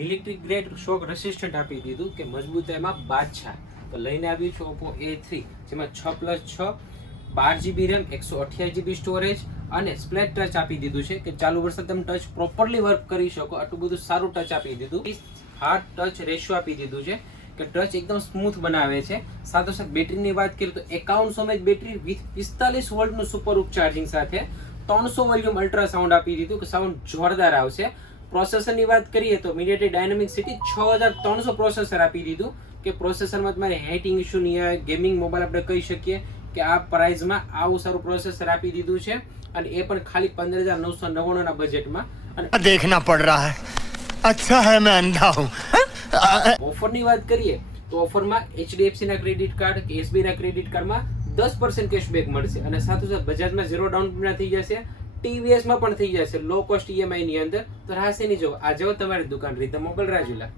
Military grade શોક resistant આપી દીધું કે મજબૂતાઈમાં બાદશાહ. તો લઈને આવ્યું છે ઓપ્પો A3, જેમાં 6+6 12GB રેમ, 128GB સ્ટોરેજ અને સ્પ્લેટ ટચ આપી દીધું છે કે ચાલુ વર્ષે તમે ટચ પ્રોપરલી વર્ક કરી શકો. આટલું બધું સારું ટચ આપી દીધું. હાર્ડ ટચ રેશિયો આપી દીધું છે કે ટચ એકદમ સ્મૂથ બનાવે છે. સાથોસાથ બેટરીની વાત કરીએ તો 5100 mAh બેટરી વિથ 45 વોલ્ટનું સુપર હુક ચાર્જિંગ સાથે 300 વોલ્યુમ અલ્ટ્રાસાઉન્ડ આપી દીધું કે સાઉન્ડ જોરદાર આવશે. પ્રોસેસરની વાત કરીએ તો MediaTek Dimensity 6300 પ્રોસેસર આપી દીધું કે પ્રોસેસરમાં તમારે હીટિંગ ઇશ્યુ નહીં આવે. ગેમિંગ મોબાઈલ આપણે કહી શકીએ કે આ પ્રાઇસમાં આવું સારું પ્રોસેસર આપી દીધું છે અને એ પણ ખાલી 15,999 ના બજેટમાં. અને देखना पड़ रहा है, अच्छा है मैं अंधा हूँ. ઓફરની વાત કરીએ તો ઓફરમાં HDFC ના ક્રેડિટ કાર્ડ કે SBI ના ક્રેડિટ કાર્ડમાં 10% કેશબેક મળશે અને સાથોસાથ બજાજમાં 0 ડાઉન પેમેન્ટ થઈ જશે. TVS માં પણ થઈ જશે લો કોસ્ટ EMI ની અંદર. તો રાહ શેની જોવો, આ જાઓ તમારી દુકાન રીધમ મોબાઈલ રાજુલા.